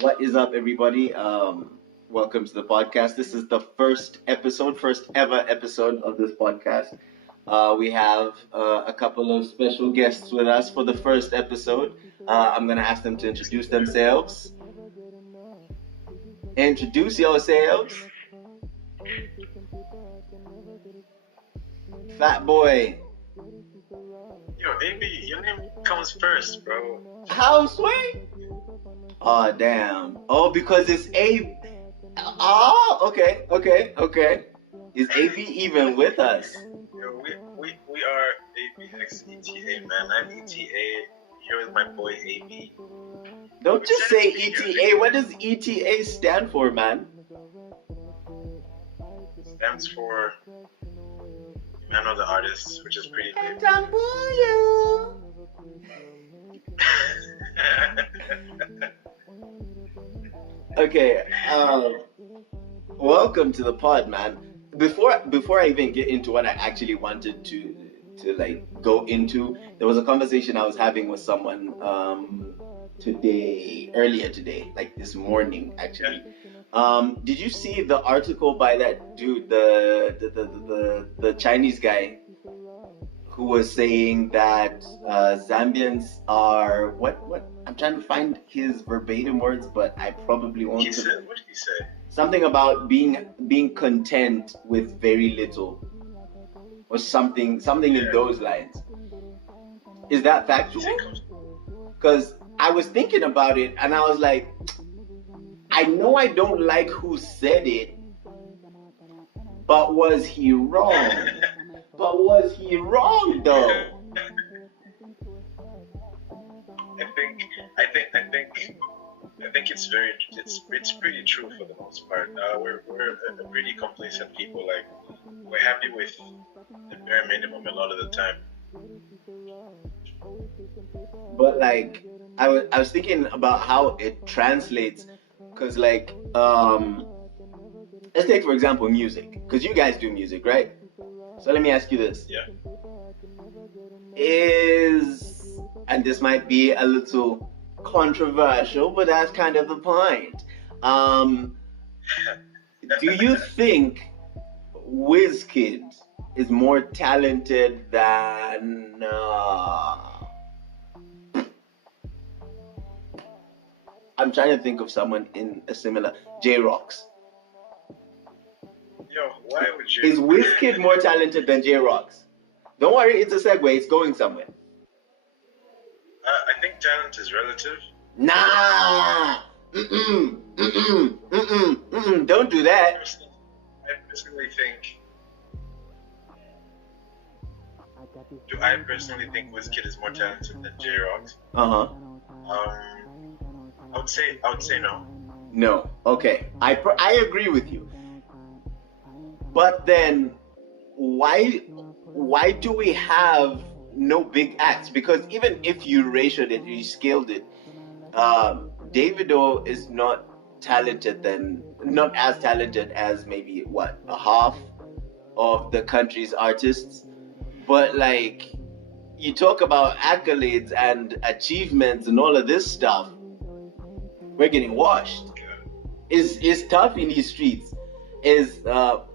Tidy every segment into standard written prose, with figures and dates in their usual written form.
What is up, everybody? Welcome to the podcast. This is the first episode, first ever episode of this podcast. We have a couple of special guests with us for the first episode. I'm going to ask them to introduce themselves. Introduce yourselves. Fat boy. Yo, AB, your name comes first, bro. Houseway? Oh, damn. Oh, because it's A. Oh, okay. Is AB even with us? Yo, we are ABxETA, man. I'm ETA. You're with my boy AB. Don't just say ETA. What does ETA stand for, man? Stands for Man of the Artist, which is pretty good. Okay, welcome to the pod, man. Before I even get into what I actually wanted to like go into, there was a conversation I was having with someone earlier today, like this morning actually. Did you see the article by that dude, the Chinese guy, who was saying that Zambians are what? I'm trying to find his verbatim words, but I probably won't. What did he say? Something about being content with very little, or something in those lines. Is that factual? Because I was thinking about it and I was like, I know I don't like who said it, but was he wrong? But was he wrong though? I think it's pretty true for the most part. We're a pretty complacent people. Like, we're happy with the bare minimum a lot of the time. But like, I was thinking about how it translates, because like, let's take for example music, because you guys do music, right? So let me ask you this. Yeah. And this might be a little controversial, but that's kind of the point. Do you think Wizkid is more talented than I'm trying to think of someone in a similar J-Rocks. Yo, why would you? Is Wizkid more talented than J-Rocks? Don't worry, it's a segue. It's going somewhere. I think talent is relative. Nah. Don't do that. I personally think Wizkid is more talented than J-Rocks. I would say no. No. Okay. I agree with you. But then why do we have no big acts? Because even if you ratioed it, you scaled it, Davido is not as talented as maybe a half of the country's artists. But like, you talk about accolades and achievements and all of this stuff, we're getting washed. It's tough in these streets. Is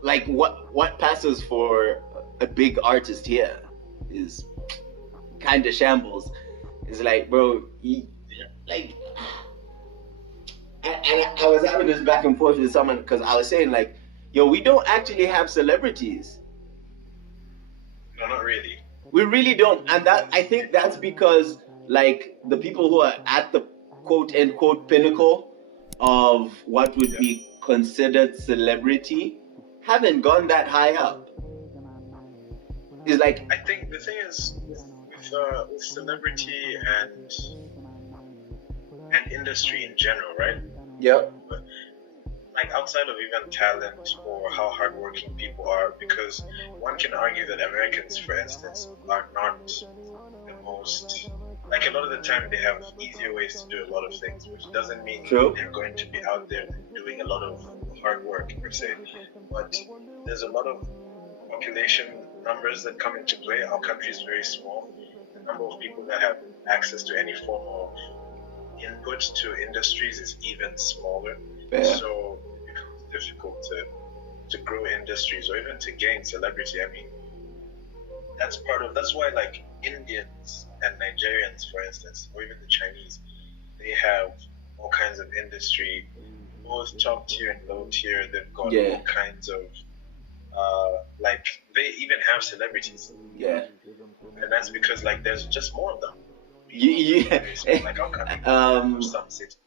like what passes for a big artist here is kind of shambles. It's like, bro, like, and I was having this back and forth with someone, because I was saying like, yo, we don't actually have celebrities. No, not really. We really don't, and I think that's because like the people who are at the quote unquote pinnacle of what would be considered celebrity haven't gone that high up. It's like, I think the thing is with celebrity and industry in general, right? Yep. Like, outside of even talent or how hardworking people are, because one can argue that Americans, for instance, are not the most. Like, a lot of the time they have easier ways to do a lot of things, which doesn't mean they're going to be out there doing a lot of hard work per se. But there's a lot of population numbers that come into play. Our country is very small. The number of people that have access to any form of input to industries is even smaller. Yeah. So it becomes difficult to grow industries or even to gain celebrity. I mean, that's why like Indians and Nigerians, for instance, or even the Chinese, they have all kinds of industry, both top tier and low tier. They've got all kinds of like they even have celebrities. Yeah. And that's because like there's just more of them. Some cities.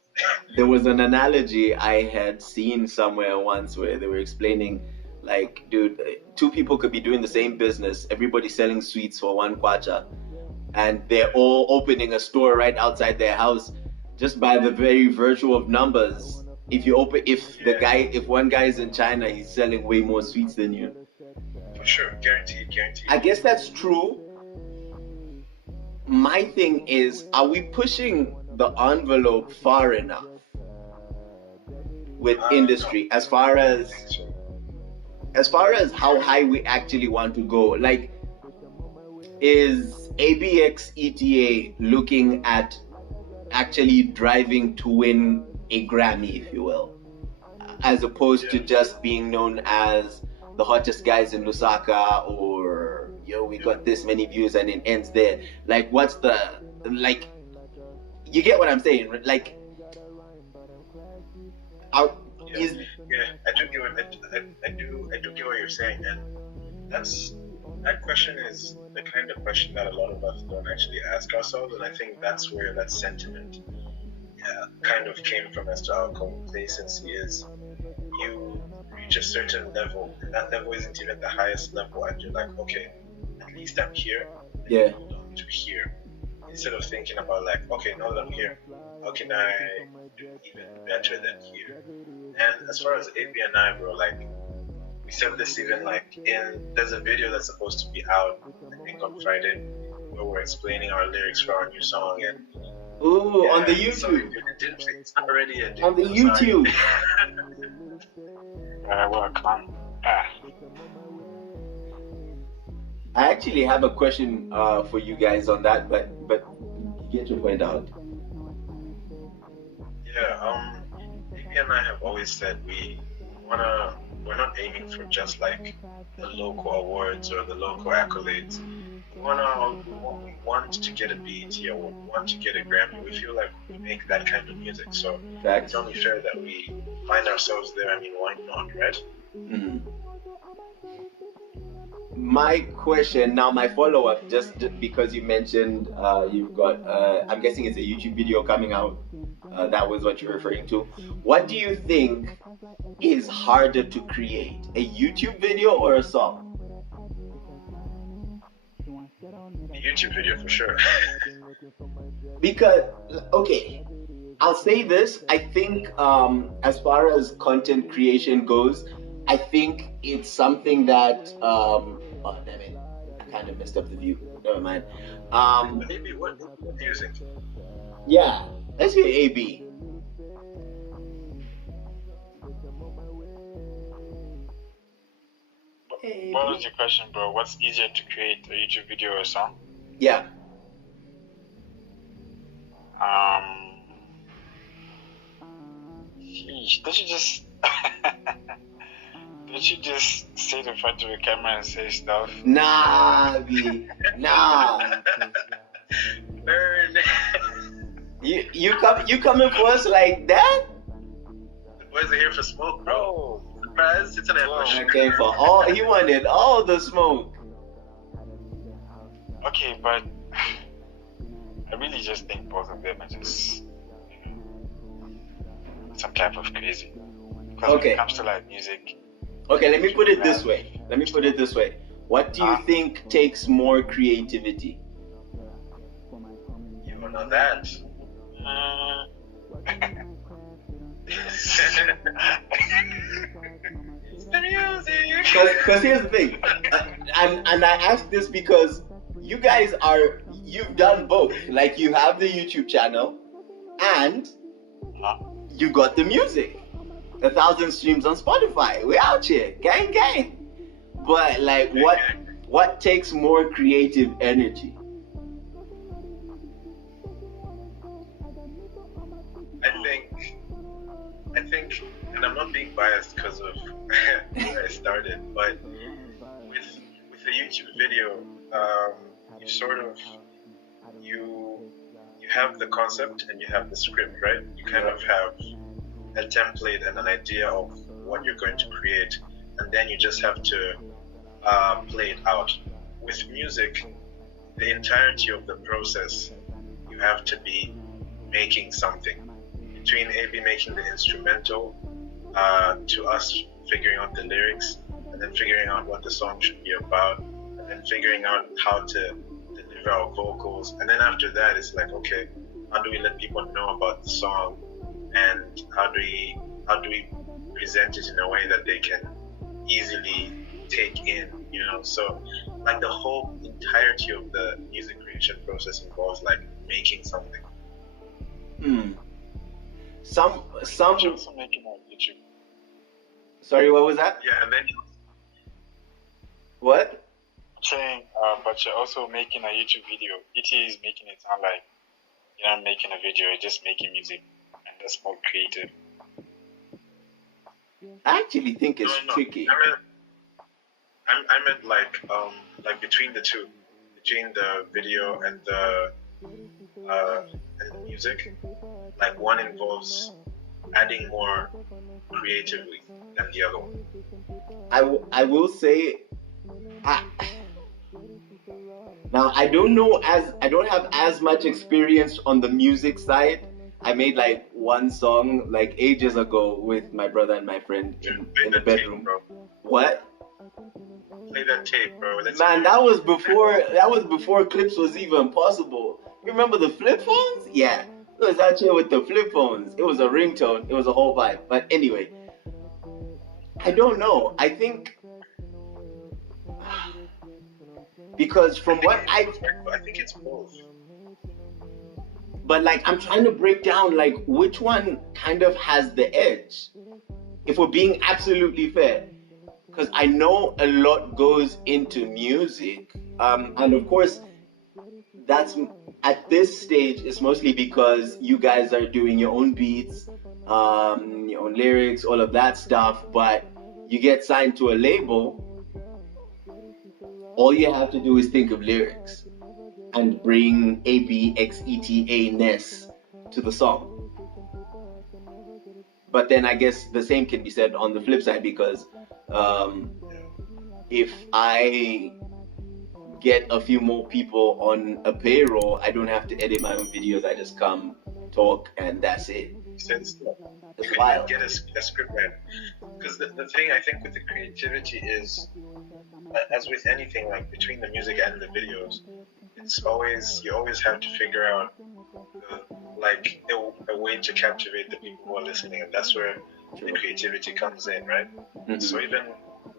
There was an analogy I had seen somewhere once where they were explaining, like, dude, two people could be doing the same business, everybody selling sweets for 1 kwacha, and they're all opening a store right outside their house just by the very virtue of numbers. If one guy is in China, he's selling way more sweets than you. For sure, guaranteed. I guess that's true. My thing is, are we pushing the envelope far enough with industry as far as how high we actually want to go? Like, is ABxETA looking at actually driving to win a Grammy, if you will, as opposed to just being known as the hottest guys in Lusaka, or we got this many views and it ends there? Like, what's the, like, you get what I'm saying? Like, I do get what you're saying, and that question is the kind of question that a lot of us don't actually ask ourselves, and I think that's where that sentiment kind of came from as to our complacency is. You reach a certain level, and that level isn't even the highest level, and you're like, okay, at least I'm here. Yeah. To here, instead of thinking about like, okay, now that I'm here, how can I do even better than here? And as far as AB and I, bro, like we said this even like there's a video that's supposed to be out, I think on Friday, where we're explaining our lyrics for our new song, and on the YouTube. So it's not ready yet, dude. On the YouTube. Well, come on. I actually have a question for you guys on that, but get your point out. Yeah, Amy and I have always said we're not aiming for just like the local awards or the local accolades. We want to get a BET award, we want to get a Grammy. We feel like we make that kind of music, so it's only fair that we find ourselves there. I mean, why not, right? Mm-hmm. My question now, my follow-up, just because you mentioned you've got, I'm guessing it's a YouTube video coming out. That was what you're referring to. What do you think is harder to create, a YouTube video or a song? A YouTube video for sure. Because, okay, I'll say this. I think as far as content creation goes, I think it's something that oh damn it, I kind of messed up the view. Never mind. Maybe what music? Yeah, let's hear AB. What was your question, bro? What's easier to create, a YouTube video or a song? Yeah. Don't you just sit in front of the camera and say stuff? Nah, B. Nah. Burn. You coming for us like that? The boys are here for smoke, bro. Surprise! It's an ambush. I came for all. He wanted all the smoke. Okay, but I really just think both of them are just some type of crazy. Because when it comes to like music. Okay, let me put it this way. What do you think takes more creativity? You don't know that. Because here's the thing, and I ask this because you guys you've done both. Like, you have the YouTube channel and you got the music. 1,000 streams on Spotify. We out here, gang. But like, what takes more creative energy? and I'm not being biased because of where I started, but with the YouTube video, you sort of you have the concept and you have the script, right? You kind of have a template and an idea of what you're going to create, and then you just have to play it out. With music, the entirety of the process, you have to be making something. Between AB making the instrumental, to us figuring out the lyrics, and then figuring out what the song should be about, and then figuring out how to deliver our vocals, and then after that it's like, okay, how do we let people know about the song, and how do we present it in a way that they can easily take in, so like the whole entirety of the music creation process involves like making something. Some Also making on YouTube. sorry, what was that? Yeah, and then What? Saying, but you're also making a YouTube video. ET is making it sound like you're not making a video, you're just making music, and that's more creative. I actually think it's tricky. I meant like between the two, between the video and the music, like one involves adding more creatively than the other one. I will say, now I don't have as much experience on the music side. I made like one song like ages ago with my brother and my friend in the bedroom. Tape, bro. What? Play that tape, bro. Man, that was before clips was even possible. You remember the flip phones? Yeah. It was out here with the flip phones. It was a ringtone. It was a whole vibe. But anyway, I don't know. I think because from what I think it's both. But like I'm trying to break down like which one kind of has the edge. If we're being absolutely fair. Because I know a lot goes into music. And of course that's at this stage it's mostly because you guys are doing your own beats, your own lyrics, all of that stuff, but you get signed to a label, all you have to do is think of lyrics and bring ABxETA-ness to the song. But then I guess the same can be said on the flip side, because if I get a few more people on a payroll, I don't have to edit my own videos. I just come, talk, and that's it. Since It's wild. get a script right. Because the thing I think with the creativity is, as with anything, like between the music and the videos, you always have to figure out a way to captivate the people who are listening, and that's where the creativity comes in, right? Mm-hmm. So even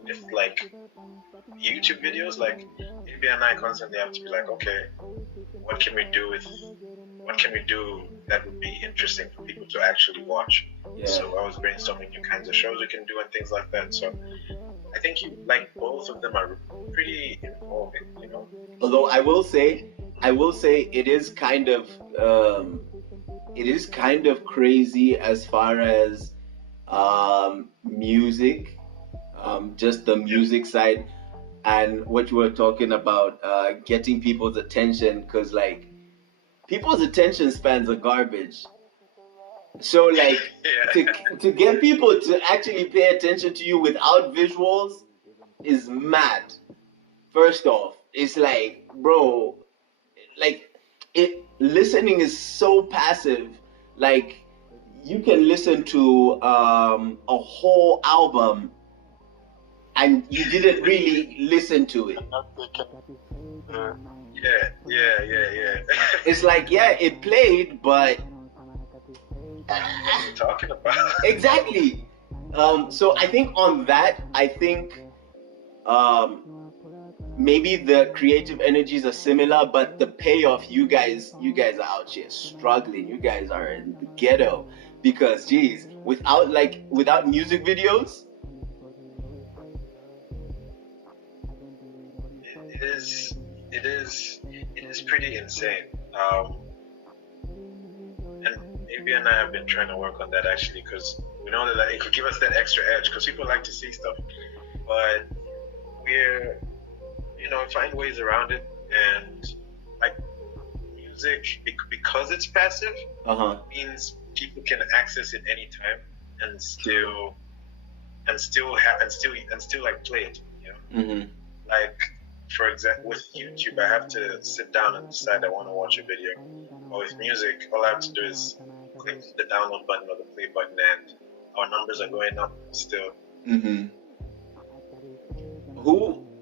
if like YouTube videos, like AB and I constantly have to be like, okay, what can we do that would be interesting for people to actually watch? Yeah. So I was brainstorming new kinds of shows we can do and things like that. So I think both of them are pretty involving, Although I will say it is kind of crazy as far as music, just the music side, and what you were talking about, getting people's attention, because like people's attention spans are garbage. So like to get people to actually pay attention to you without visuals is mad. First off, it's like, bro, like listening is so passive. Like you can listen to a whole album and you didn't really listen to it. Yeah. It's like, yeah, it played, but what are you talking about? Exactly. So I think on that, maybe the creative energies are similar, but the payoff, you guys are out here struggling. You guys are in the ghetto because, geez, without music videos, it is pretty insane. And AB and I have been trying to work on that actually, because we know that it could give us that extra edge, because people like to see stuff, but we're, find ways around it. And like music, because it's passive, means people can access it anytime and still like play it. Like, for example, with YouTube, I have to sit down and decide I want to watch a video. Or with music, all I have to do is click the download button or the play button, and our numbers are going up still.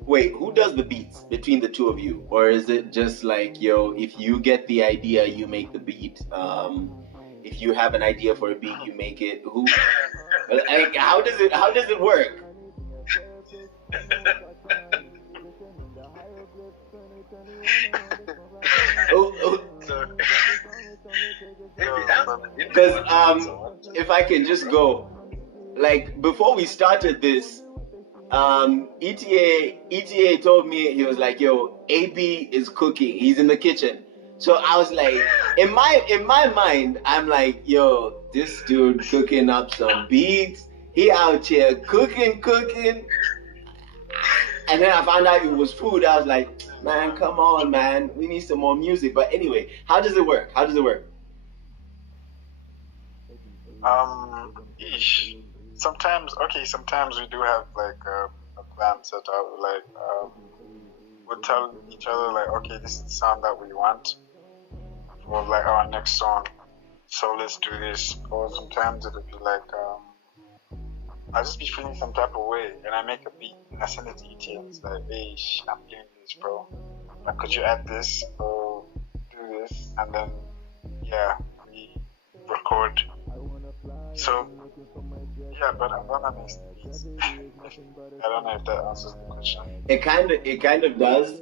Who does the beats between the two of you? Or is it just like, if you get the idea, you make the beat? If you have an idea for a beat, you make it? Like, how does it work? Because if I can just go, like, before we started this, ETA told me, he was like, AB is cooking, he's in the kitchen. So I was like, in my mind, I'm like, this dude cooking up some beats, he out here cooking. And then I found out it was food. I was like, man, come on, man, we need some more music. But anyway, how does it work? Sometimes we do have like a plan set out. Like we'll tell each other like, okay, this is the sound that we want for like our next song, so let's do this. Or sometimes it'll be like I'll just be feeling some type of way and I make a beat and I send it to ET and it's like, hey, I'm doing this, bro. Like, could you add this or do this? And then we record. So but I'm gonna miss the beats. I don't know if that answers the question. It kind of does.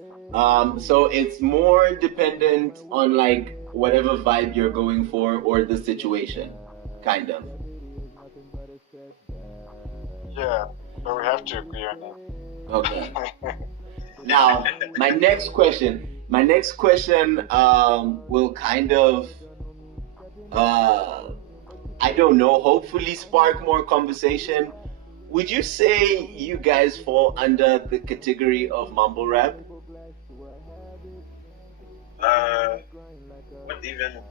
So it's more dependent on like whatever vibe you're going for or the situation, kind of. Yeah, but we have to agree on it. Okay. Now, my next question will kind of I don't know, hopefully spark more conversation. Would you say you guys fall under the category of mumble rap? But even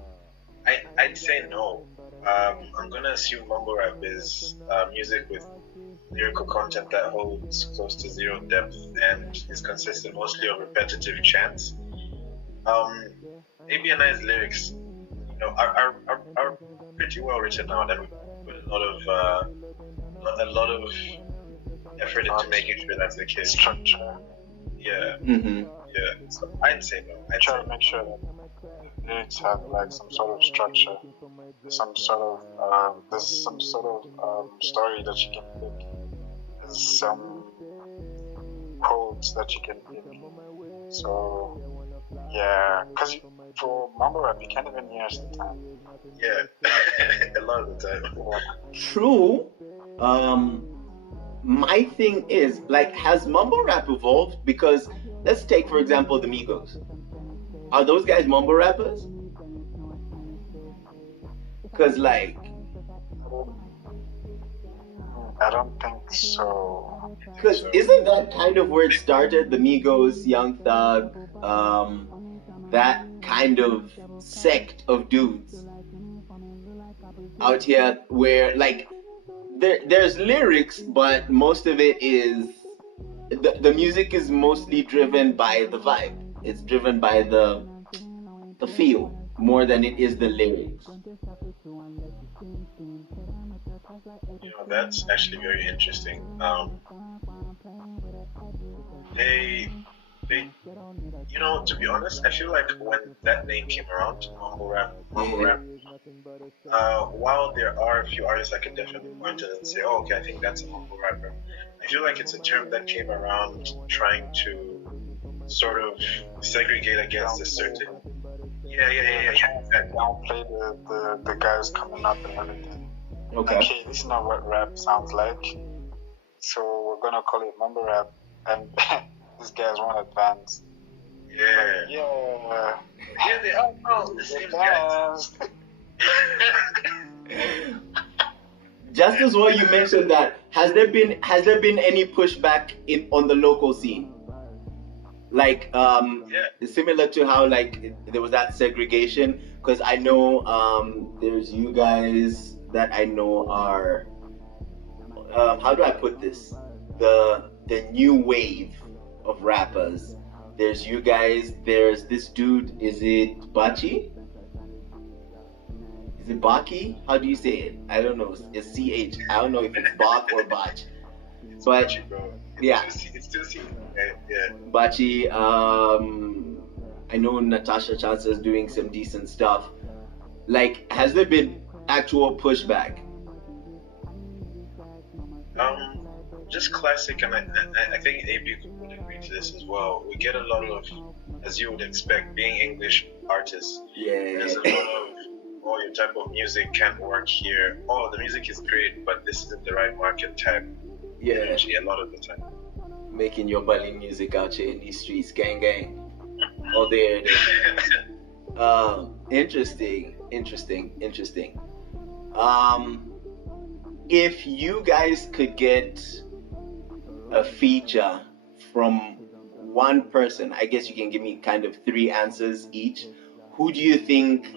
I'd say no. I'm gonna assume mumble rap is music with lyrical content that holds close to zero depth and is consisted mostly of repetitive chants. AB and I's lyrics, are pretty well written out, and we put a lot of effort into making sure that's the case. Structure. Yeah. Yeah. So I'd say no. I try to make sure that the lyrics have like some sort of structure, some sort of story that you can pick. There's some quotes that you can pick. So because for mumble rap you can't even hear sometimes. Yeah, a lot of the time. True. My thing is, like, has mumble rap evolved? Because let's take, for example, the Migos. Are those guys mumble rappers? Because, like, I don't think so. Because isn't that kind of where it started? The Migos, Young Thug, that kind of sect of dudes out here where, like, there's lyrics, but most of it is, the music is mostly driven by the vibe. It's driven by the feel more than it is the lyrics. That's actually very interesting. They to be honest, I feel like when that name came around, mumble rap, while there are a few artists I can definitely point to and say, oh, okay, I think that's a mumble rapper, I feel like it's a term that came around trying to sort of segregate against a certain downplay the guys coming up and everything. Okay, this is not what rap sounds like, so we're gonna call it mumble rap, and these guys want to advance. Yeah, they are all the same guys. Just as well, you mentioned that. Has there been any pushback on the local scene? Like similar to how like there was that segregation, because I know there's you guys that I know are how do I put this, the new wave of rappers. There's you guys, there's this dude, is it Bachi? Is it Baki? How do you say it? I don't know. It's CH. I don't know if it's Bach or Bach. But Bachi, bro. yeah. It's still C. Yeah. Bachi, I know Natasha Chance is doing some decent stuff. Like, has there been actual pushback? Just classic, and I think AB would agree to this as well. We get a lot of, as you would expect, being English artists. Yeah. There's a lot of, oh, your type of music can't work here. Oh, the music is great, but this isn't the right market type. Yeah. Energy a lot of the time. Making your Bali music out here in these streets, gang gang. Oh, there. Interesting. If you guys could get a feature from one person, I guess you can give me kind of 3 answers each. Who do you think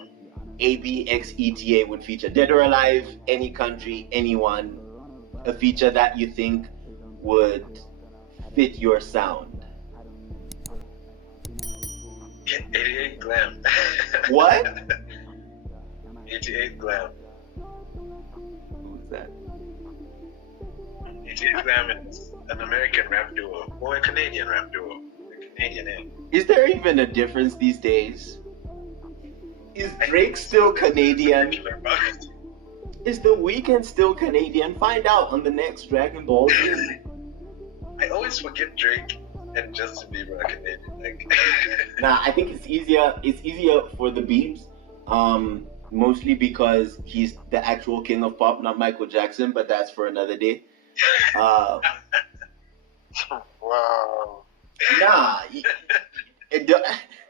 ABxETA would feature? Dead or alive, any country, anyone, a feature that you think would fit your sound. 88 Glam. What? 88 Glam. Who's that? 88 Glam is an American rap duo, or a Canadian rap duo. A Canadian name. Is there even a difference these days? Is Drake still Canadian? Is The Weeknd still Canadian? Find out on the next Dragon Ball Z. I always forget Drake and Justin Bieber are Canadian. Like, nah, I think it's easier. It's easier for the Biebs, mostly because he's the actual king of pop, not Michael Jackson. But that's for another day. Wow. Nah,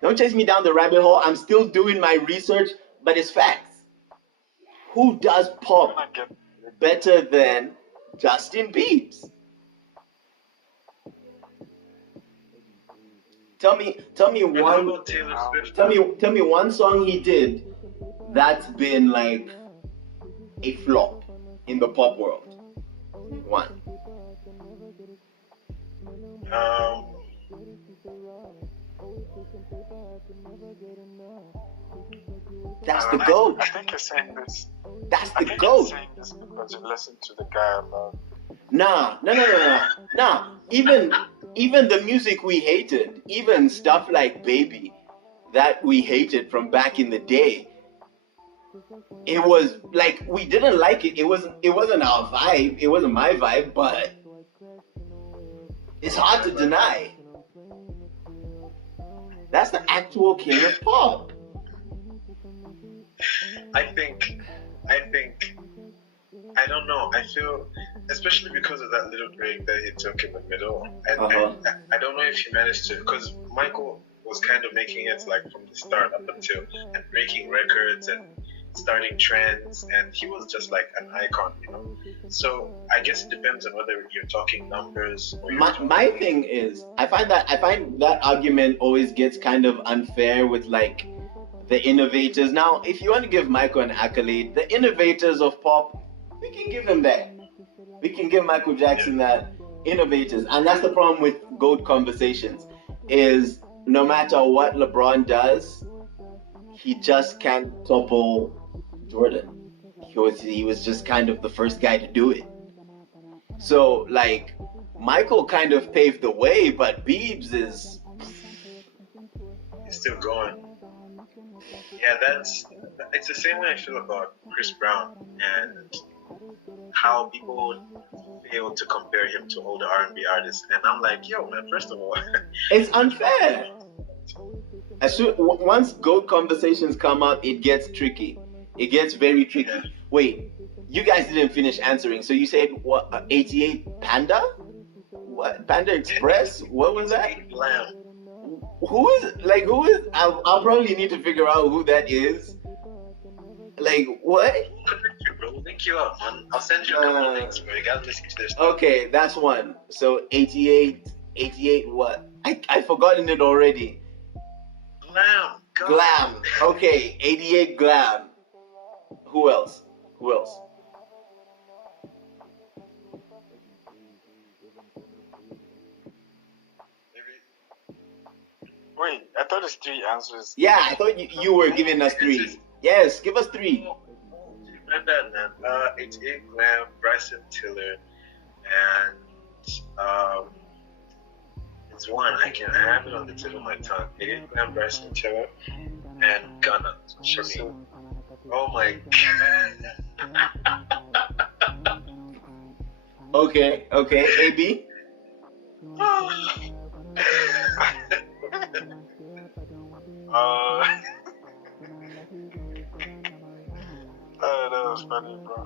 don't chase me down the rabbit hole. I'm still doing my research, but it's facts. Who does pop better than Justin Bieber? Tell me one. Tell me one song he did that's been like a flop in the pop world. One. That's the GOAT. I think you're saying this. That's the I think GOAT. you're saying this because you listen to the guy a lot. Nah. Even the music we hated, even stuff like Baby, that we hated from back in the day, it was like we didn't like it. It wasn't our vibe. It wasn't my vibe, but it's hard to deny. That's the actual king of pop. I don't know. I feel, especially because of that little break that he took in the middle, and I don't know if he managed to, because Michael was kind of making it like from the start up until, and breaking records and starting trends, and he was just like an icon, you know. So I guess it depends on whether you're talking numbers. Or my thing is, I find that argument always gets kind of unfair with like the innovators. Now, if you want to give Michael an accolade, the innovators of pop, we can give him that. We can give Michael Jackson that. Innovators. And that's the problem with GOAT conversations, is no matter what LeBron does, he just can't topple Jordan. He was just kind of the first guy to do it. So, like, Michael kind of paved the way, but Biebs is... He's still going. Yeah, it's the same way I feel about Chris Brown and how people fail to compare him to older R&B artists, and I'm like, yo, man, first of all, it's unfair. Once GOAT conversations come up, it gets tricky. It gets very tricky. Yeah. Wait, you guys didn't finish answering. So you said what? 88 Panda? What? Panda Express? What was that? Who is? I'll probably need to figure out who that is. Like what? Connect you, bro. Link you up, man. I'll send you a couple of links, bro. You gotta listen to this. Okay, that's one. So 88 what? I forgotten it already. Glam. God. Glam. Okay, 88 Glam. Who else? Wait, I thought it's 3 answers. Yeah, I thought you were giving us 3. Yes, give us 3. Not that, man. 88 Glam, Bryson Tiller, and it's one. I have it on the tip of my tongue. 88 Glam, Bryson Tiller, and Gunna. Shami. Oh my god. Okay, AB. That was funny, bro.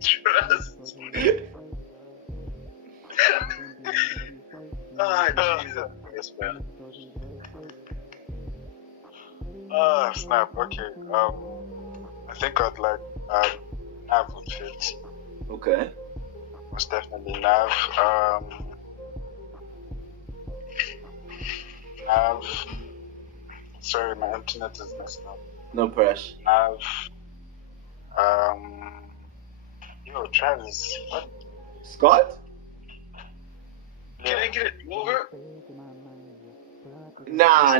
Trust. Jesus. Yes, man. Snap. Okay. I think I'd like Nav would fit. Okay. Most definitely Nav. Nav. Sorry, my internet is messed up. No pressure. Nav. Yo, Travis. What? Scott? Can I get it over? Nah.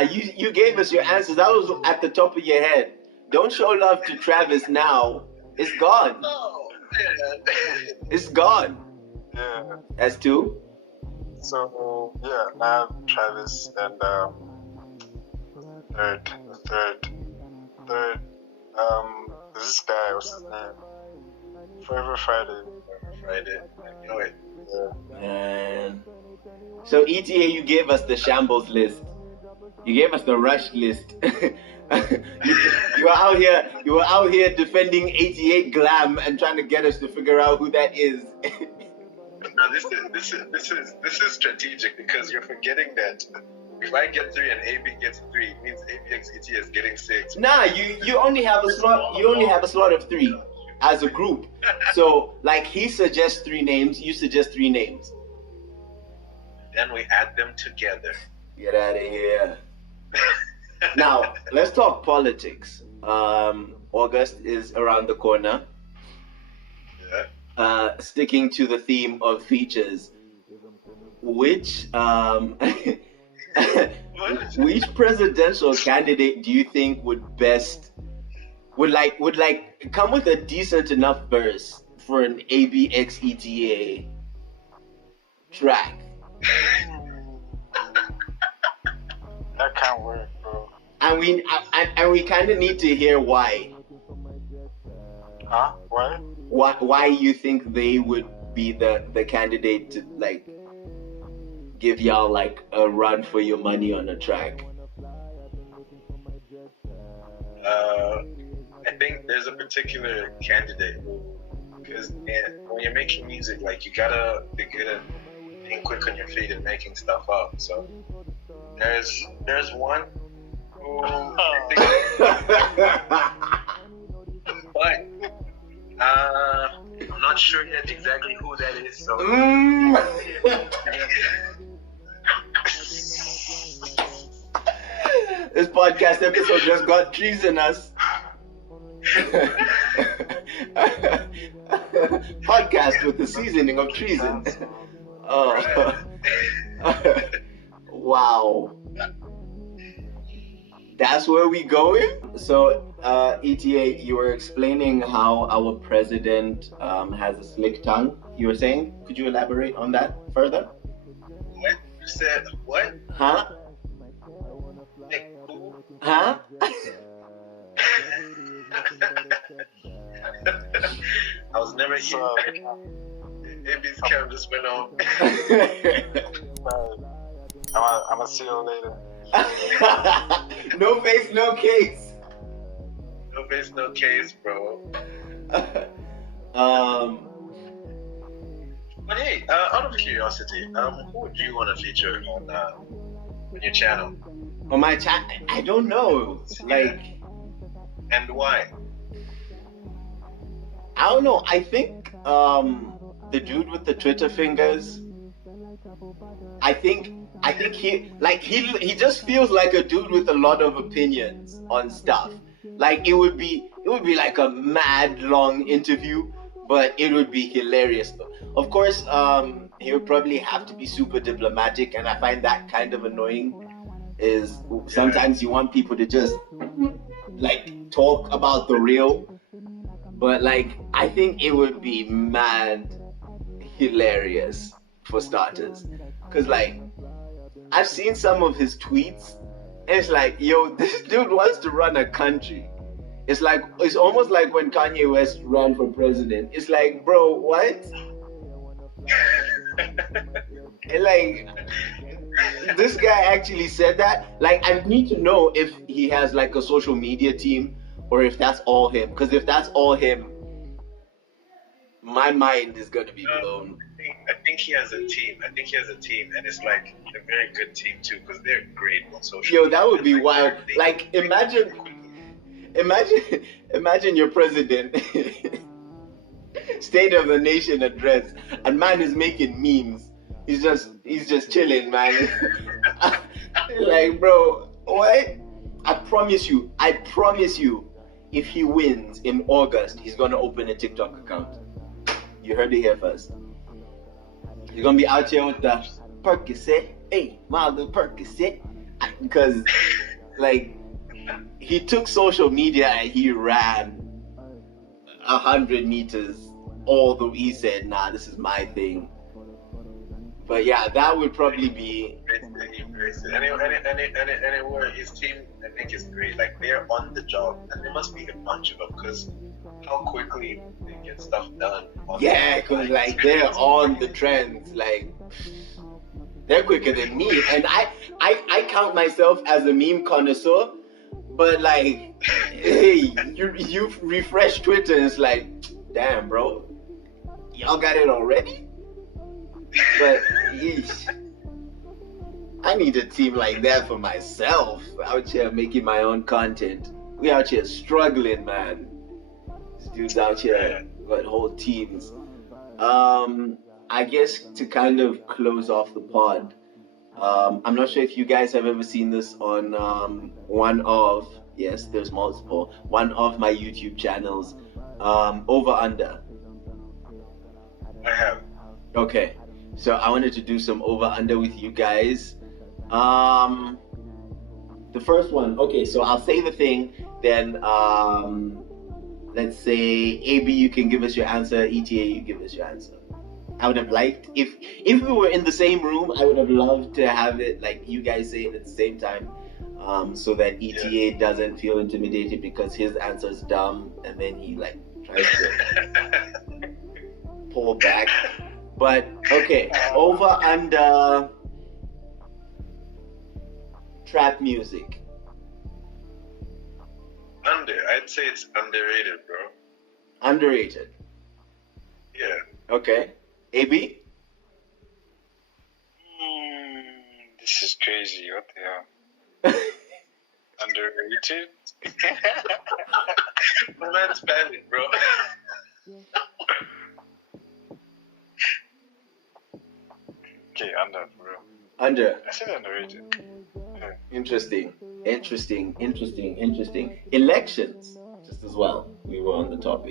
You gave us your answers. That was at the top of your head. Don't show love to Travis now. It's gone. Oh, man. It's gone. Yeah. That's 2. So yeah, Nav, Travis, and third. This guy, what's his name? Forever Friday. Friday. I know it. Yeah. Man. So ETA, you gave us the shambles list. You gave us the rush list. you were out here defending 88 Glam and trying to get us to figure out who that is. Now this is strategic because you're forgetting that if I get 3 and AB gets 3, it means ABxETA is getting 6. Nah, you only have a slot. You only have a slot of 3 as a group. So like he suggests 3 names, you suggest 3 names. Then we add them together. Get out of here. Now let's talk politics. August is around the corner. Yeah. Sticking to the theme of features, which which presidential candidate do you think would come with a decent enough verse for an ABxETA track? That can't work, bro. And we kind of need to hear why. Huh? Why? Why you think they would be the candidate to like give y'all like a run for your money on a track? I think there's a particular candidate because when you're making music, like you gotta be good at being quick on your feet and making stuff up. So there's one who I think, but I'm not sure yet exactly who that is. So. This podcast episode just got treasonous. Podcast with the seasoning of treason. Oh. Wow. That's where we going? So, ETA, you were explaining how our president has a slick tongue. You were saying? Could you elaborate on that further? What? You said what? Huh? Like, who? Huh? I was never here. Baby's cam just went on. I'm gonna see you later. No face, no case. No face, no case, bro. But hey, out of curiosity, who would you want to feature on your channel? On my chat, I don't know. Like, And why? I don't know. I think the dude with the Twitter fingers. I think he just feels like a dude with a lot of opinions on stuff. Like it would be like a mad long interview, but it would be hilarious though. Of course, he would probably have to be super diplomatic, and I find that kind of annoying. Is sometimes you want people to just like talk about the real, but like I think it would be mad hilarious for starters, because like I've seen some of his tweets and it's like, yo, this dude wants to run a country. It's like, it's almost like when Kanye West ran for president. It's like, bro, what? And like, this guy actually said that. Like, I need to know if he has like a social media team or if that's all him. Because if that's all him, my mind is gonna be blown. I think he has a team. And it's like a very good team too, because they're great on social Yo, media. that would be Like, wild. Like, imagine your president, State of the Nation address, and man is making memes. He's just chilling, man. Like, bro, what? I promise you, if he wins in August, he's gonna open a TikTok account. You heard it here first. He's gonna be out here with the Percocet, hey, my little Percocet, because like he took social media and he ran 100 meters. Although he said, "Nah, this is my thing." But yeah, that would probably be. Anyway, his team, I think, is great. Like, they're on the job, and there must be a bunch of them, because how quickly they get stuff done. Yeah, because like they're on the trends. Like, they're quicker than me, and I count myself as a meme connoisseur. But like, hey, you refresh Twitter, and it's like, damn, bro, y'all got it already. But yeesh, I need a team like that for myself. Out here making my own content. We out here struggling, man. This dude's out here got whole teams. I guess to kind of close off the pod, I'm not sure if you guys have ever seen this on there's multiple, one of my YouTube channels, Over Under. I have. Okay, so I wanted to do some Over Under with you guys. The first one, okay, so I'll say the thing, then let's say AB, you can give us your answer, ETA, you give us your answer. I would have liked, if we were in the same room, I would have loved to have it like you guys say it at the same time, so that ETA doesn't feel intimidated because his answer is dumb and then he like tries to pull back. But okay, Over Under trap music. I'd say it's underrated, bro. Underrated. Yeah. Okay. AB? This is crazy. What the hell? Underrated? My man's Spanish, bro. Okay, under, bro. Under. I said underrated. Yeah. Interesting. Elections, just as well. We were on the topic.